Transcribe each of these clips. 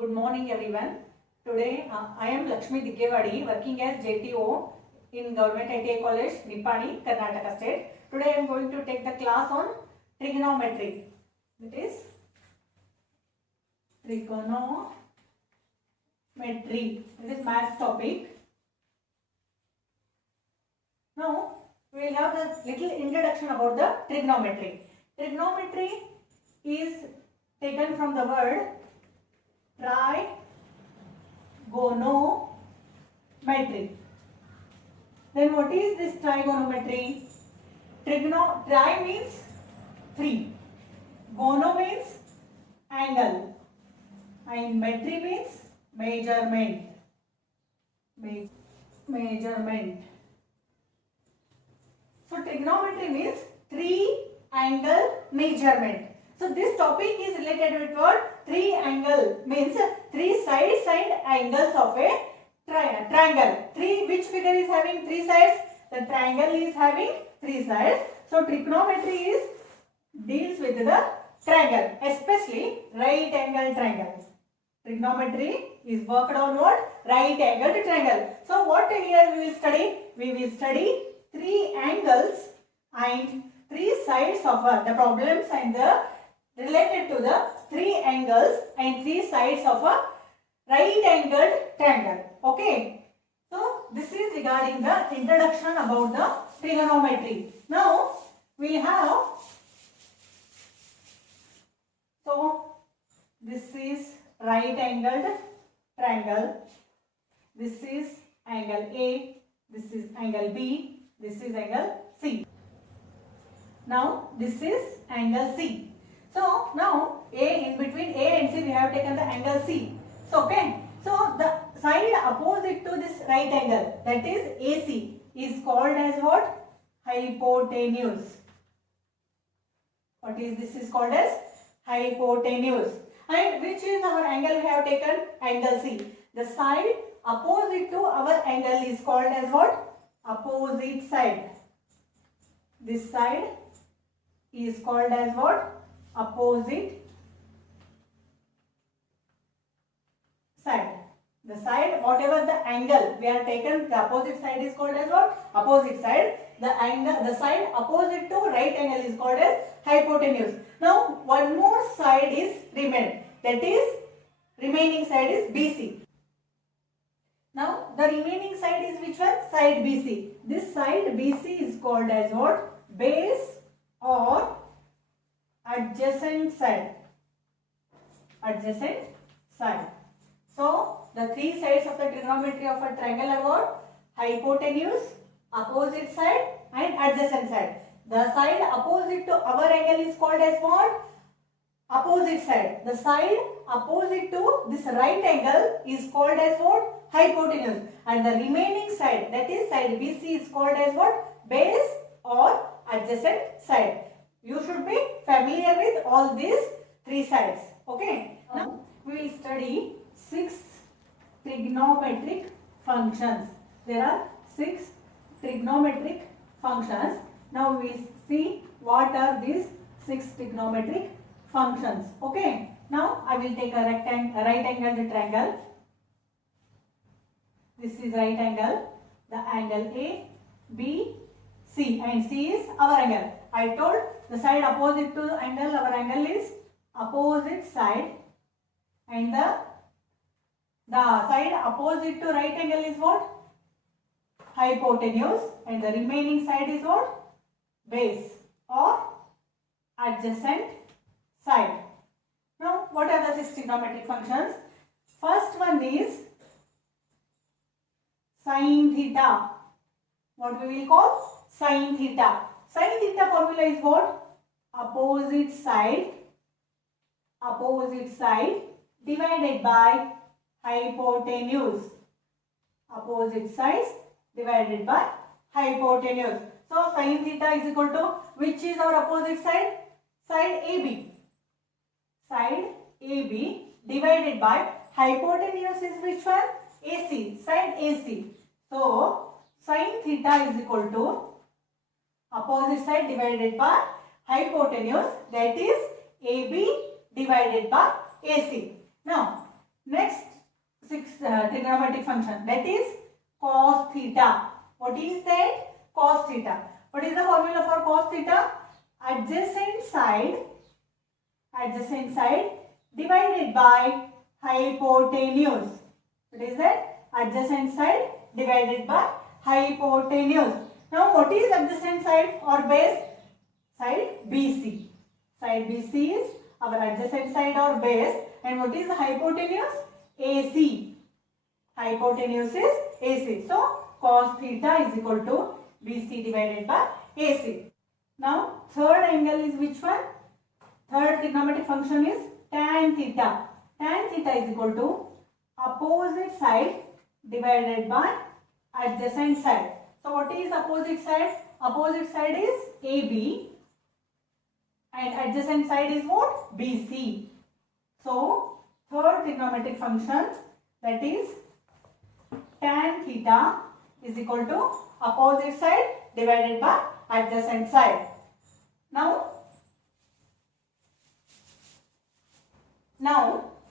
Good morning everyone. Today I am Lakshmi Diggevadi working as JTO in Government ITI College, Nippani, Karnataka State. Today I am going to take the class on trigonometry. That is trigonometry. This is maths topic. Now we will have a little introduction about the trigonometry. Trigonometry is taken from the word trigonometry. Then what is this trigonometry? Tri means three. Gono means angle. And metry means measurement. Measurement. So trigonometry means three angle measurement. So this topic is related with what? Three angle means three sides and angles of a triangle. Which figure is having three sides? The triangle is having three sides. So trigonometry deals with the triangle, especially right angle triangle. Trigonometry is worked on what? Right angle triangle. So what here we will study? We will study three angles and three sides of the problems and the related to the three angles and three sides of a right angled triangle. Okay. So this is regarding the introduction about the trigonometry. Now we have, so this is right angled triangle. This is angle A. This is angle B. This is angle C. Now this is angle C. So now in between A and C we have taken the angle C. So okay. So the side opposite to this right angle, that is AC, is called as what? Hypotenuse. What is this? Is called as hypotenuse. And which is our angle we have taken? Angle C. The side opposite to our angle is called as what? Opposite side. This side is called as what? Opposite side. The side, whatever the angle we are taken, the opposite side is called as what? Opposite side. The angle, the side opposite to right angle is called as hypotenuse. Now one more side is remain. That is, remaining side is BC. Now the remaining side is which one? Side BC. This side BC is called as what? Base or adjacent side. Adjacent side. So the three sides of the trigonometry of a triangle are what? Hypotenuse, opposite side and adjacent side. The side opposite to our angle is called as what? Opposite side. The side opposite to this right angle is called as what? Hypotenuse. And the remaining side, that is side BC, is called as what? Base or adjacent side. You should be familiar with all these three sides. Okay. Now we will study 6 trigonometric functions. There are 6 trigonometric functions. Now we will see what are these 6 trigonometric functions. Okay. Now I will take a right angled triangle. This is right angle. The angle A, B, C, and C is our angle. I told the side opposite to the angle, our angle is opposite side, and the side opposite to right angle is what? Hypotenuse, and the remaining side is what? Base or adjacent side. Now what are the 6 trigonometric functions? First one is sin theta. What we will call? Sin theta. Sin theta formula is what? Opposite side divided by hypotenuse. Opposite sides divided by hypotenuse. So sin theta is equal to, which is our opposite side? Side AB. Side AB divided by hypotenuse is which one? AC. Side AC. So sin theta is equal to opposite side divided by hypotenuse, that is AB divided by AC. Now, next trigonometric function, that is cos theta. What is that? Cos theta. What is the formula for cos theta? Adjacent side divided by hypotenuse. What is that? Adjacent side divided by hypotenuse. Now what is adjacent side or base? Side BC. Side BC is our adjacent side or base, and what is the hypotenuse? AC. Hypotenuse is AC. So cos theta is equal to BC divided by AC. Now third angle is which one? Third trigonometric function is tan theta. Tan theta is equal to opposite side divided by adjacent side. So what is opposite side? Opposite side is AB and adjacent side is what? BC. So third trigonometric function, that is tan theta is equal to opposite side divided by adjacent side. Now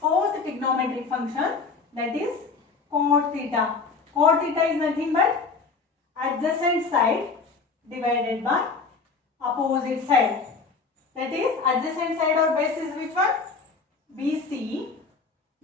fourth trigonometric function, that is cot theta. Cot theta is nothing but adjacent side divided by opposite side. That is adjacent side or base is which one? BC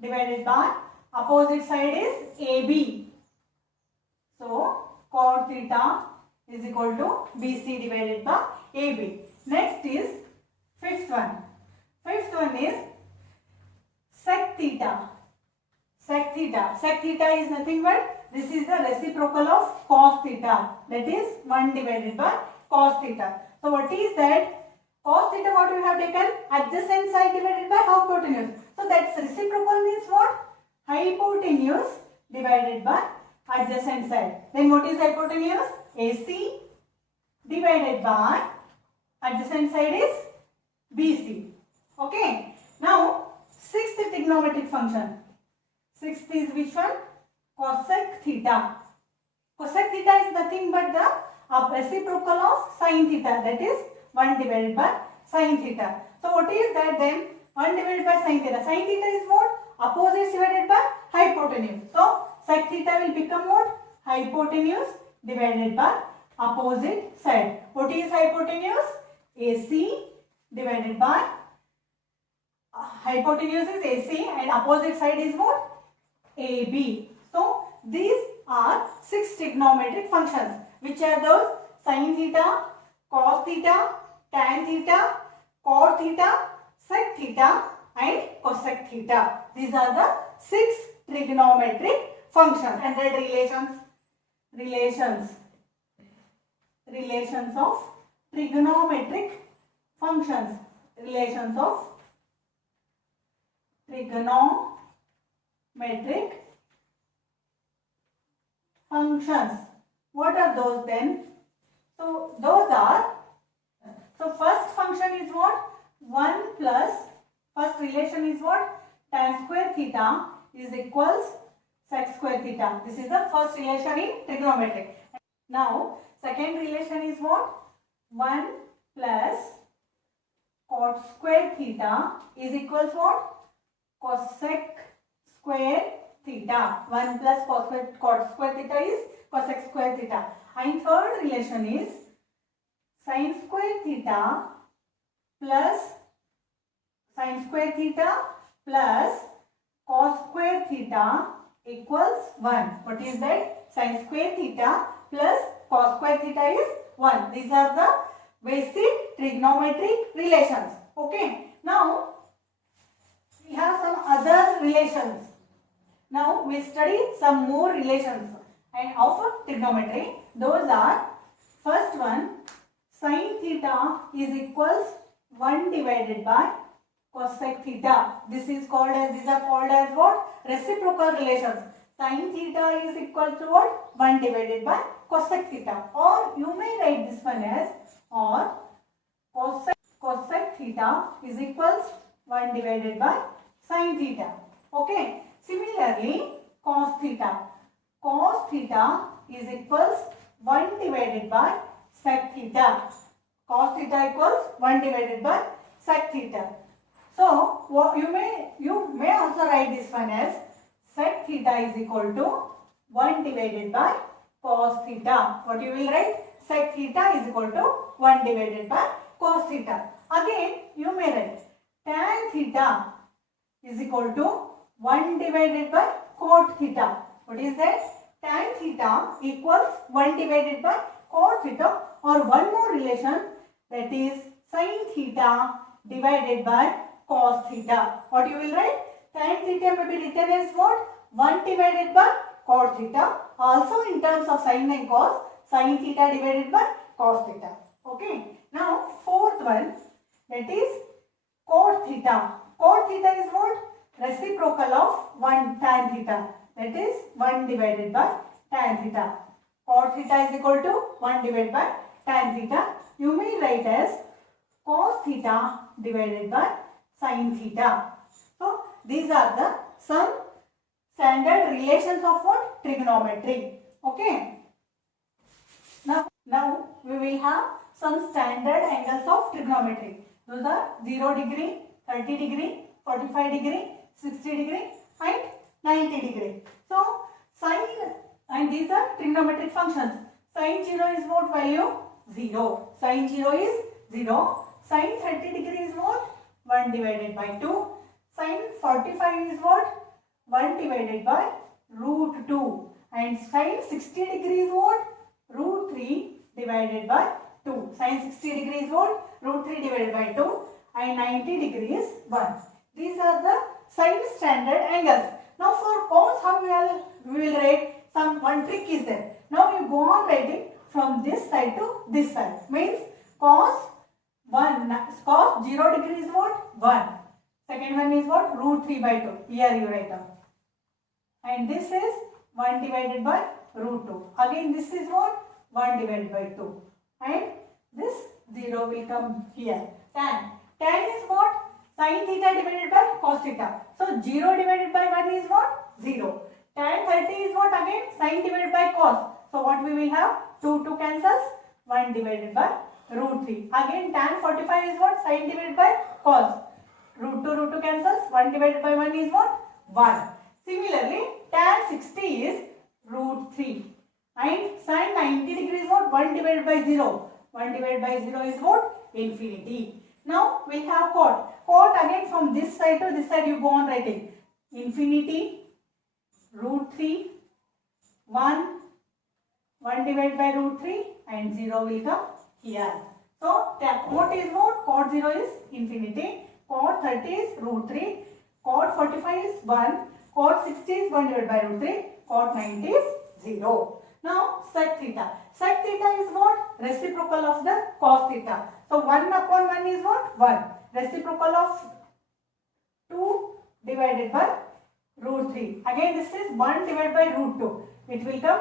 divided by opposite side is AB. So cot theta is equal to BC divided by AB. Next is fifth one. Fifth one is sec theta. Sec theta. Sec theta is nothing but this is the reciprocal of cos theta. That is 1 divided by cos theta. So what is that? Cos theta, what we have taken? Adjacent side divided by hypotenuse. So that's reciprocal means what? Hypotenuse divided by adjacent side. Then what is hypotenuse? AC divided by adjacent side is BC. Okay. Now sixth trigonometric function. Sixth is which one? Cosec theta. Cosec theta is nothing but the reciprocal of sin theta. That is 1 divided by sin theta. So what is that then? 1 divided by sin theta. Sin theta is what? Opposite divided by hypotenuse. So sec theta will become what? Hypotenuse divided by opposite side. What is hypotenuse? AC divided by hypotenuse is AC and opposite side is what? AB. So these are 6 trigonometric functions. Which are those? Sin theta, cos theta, tan theta, cot theta, sec theta and cosec theta. These are the 6 trigonometric functions. And their relations of trigonometric functions. Relations of trigonometric functions. What are those then? So those are, so first function is what? 1 plus, first relation is what? Tan square theta is equals sec square theta. This is the first relation in trigonometric. Now second relation is what? 1 plus cot square theta is equals what? Cosec square theta. 1 plus cot square theta is cosec square theta. And third relation is sin square theta plus cos square theta equals 1. What is that? Sin square theta plus cos square theta is 1. These are the basic trigonometric relations. Okay. Now we have some other relations. Now we study some more relations and of trigonometry. Those are, first one, sin theta is equals 1 divided by cosec theta. These are called as what? Reciprocal relations. Sin theta is equal to what? 1 divided by cosec theta. Or you may write this one as, or cosec theta is equals 1 divided by sin theta. Okay. Similarly, cos theta. Cos theta is equals 1 divided by sec theta. Cos theta equals 1 divided by sec theta. So you may also write this one as sec theta is equal to 1 divided by cos theta. What you will write? Sec theta is equal to 1 divided by cos theta. Again, you may write tan theta is equal to 1 divided by cot theta. What is that? Tan theta equals 1 divided by cot theta, or one more relation, that is sin theta divided by cos theta. What you will write? Tan theta may be written as what? 1 divided by cot theta. Also in terms of sin and cos, sin theta divided by cos theta. Okay. Now fourth one, that is cot theta. Cot theta is what? Reciprocal of 1 tan theta. That is 1 divided by tan theta. Cot theta is equal to 1 divided by tan theta. You may write as cos theta divided by sin theta. So these are the some standard relations of what? Trigonometry. Okay. Now we will have some standard angles of trigonometry. Those are 0 degree, 30 degree, 45 degree, 60 degree and 90 degree. So sine, and these are trigonometric functions. Sine 0 is what value? 0. Sine 0 is 0. Sine 30 degree is what? 1 divided by 2. Sine 45 is what? 1 divided by root 2. And sine 60 degree is what? Root 3 divided by 2. Sine 60 degree is what? Root 3 divided by 2. And 90 degree is 1. These are the sine standard angles. Now for cos, how we will write? One trick is there. Now you go on writing from this side to this side. Means cos 0 degree is what? 1. Second one is what? Root 3 by 2. Here you write down. And this is 1 divided by root 2. Again this is what? 1 divided by 2. And this 0 will come here. Tan. Tan is what? Sin theta divided by cos theta. So 0 divided by 1 is what? 0. Tan 30 is what again? Sin divided by cos. So what we will have? 2 cancels. 1 divided by root 3. Again tan 45 is what? Sin divided by cos. Root 2 cancels. 1 divided by 1 is what? 1. Similarly, tan 60 is root 3. And sin 90 degree is what? 1 divided by 0. 1 divided by 0 is what? Infinity. Now we have cot. Cot again from this side to this side you go on writing. Infinity, root 3, 1 divided by root 3 and 0 will come here. So cot is what? Cot 0 is infinity. Cot 30 is root 3. Cot 45 is 1. Cot 60 is 1 divided by root 3. Cot 90 is 0. Now sec theta. Sec theta is what? Reciprocal of the cos theta. So 1 upon 1 is what? 1. Reciprocal of 2 divided by root 3. Again this is 1 divided by root 2. It will come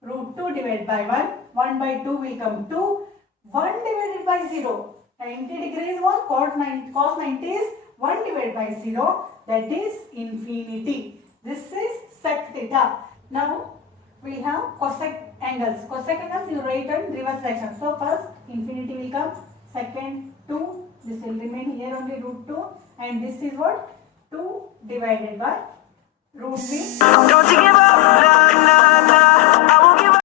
root 2 divided by 1. 1 by 2 will come 2. 1 divided by 0. 90 degree is what? Cos 90 is 1 divided by 0. That is infinity. This is sec theta. Now we have cosec angles. Cosec angles you write in reverse direction. So first infinity will come. Second 2. This will remain here only root 2. And this is what? 2 divided by root 3. Don't you give up, nah, nah, nah.